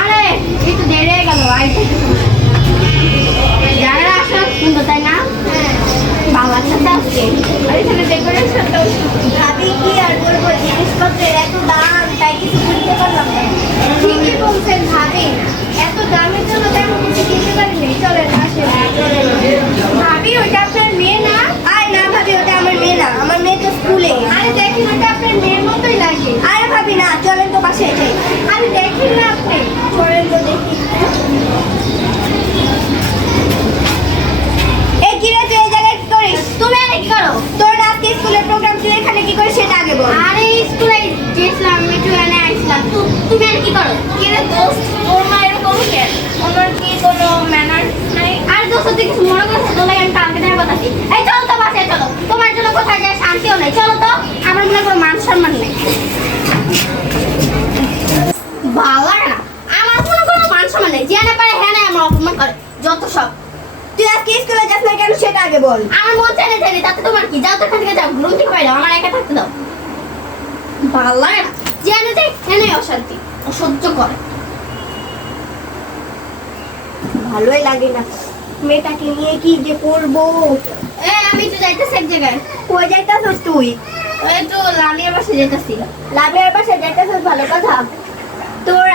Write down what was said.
আরে একটু দেরি হয়ে গেল জায়গাটা আসলে সুন্দর তাই না? ভালো লাগছে আজকে। আর এখানে ডেকোরেশনটাও ভাবি কি আর বলবো, জিনিসপত্রের এত দাম তাই কিছু কিনতে পারলাম না। ঠিকই বলছেন ভাবি, এত দামের জন্য তেমন কিছু কিনতে পারিনি। চলেন আসে ভাবি ওইটা আপনার মেয়ে না? আয় না ভাবি, ওটা আমার মেয়ে না, আমার মেয়ে তো স্কুলে। আরে দেখি ওটা আপনার মেয়ের মতোই লাগে। আরে ভাবি না, চলেন তো পাশে যাই। আরে দেখি না আপনি। চলেন তো দেখি। এই কি রে, তুই এই জায়গায় কি করিস? তুমি আরে কি করো? তোর না আজকে স্কুলের প্রোগ্রাম, তুই এখানে কি করিস সেটা আগে বল। আরে স্কুলে গেছিলাম, একটু এনে আইছিলাম। তুমি আরে কি করো? কি রে দোস্ত, তোর মা এরকম কেন? ওনার কি কোনো ম্যানার্স নাই? আর দোস্ত তুই কিছু মনে করছিস? তোর লাগে আমি কালকে থেকে বলতেছি। এই চলো তো বাসায় চলো, তোমার জন্য কোথায় যায় শান্তিও নেই। চলো তো, আমার মনে কোনো মান সম্মান নেই। ভালো লাগে না, আমার কোনো মান সম্মান নেই। যে না পারে হ্যাঁ না আমার অপমান করে, যত সব। তুই আজকে স্কুলে যাস না কেন সেটা আগে বল। আমার মন চাইলে চাইলে, তাতে তোমার কি? যাও তো এখান থেকে যাও, রুম থেকে বাইরে আমার একা থাকতে দাও। ভালো লাগে না, যে না যাই হ্যাঁ অশান্তি, অসহ্য করে। ভালোই লাগে না, মেয়েটাকে নিয়ে কি যে করবো। আমি একটু যাইতেছি এক জায়গায়। কই যাইতাছস তুই? ওই তো লালিয়ার বাসায় যাইতেছি। লাভের পাশে যাইতাছস, ভালো কথা। তোর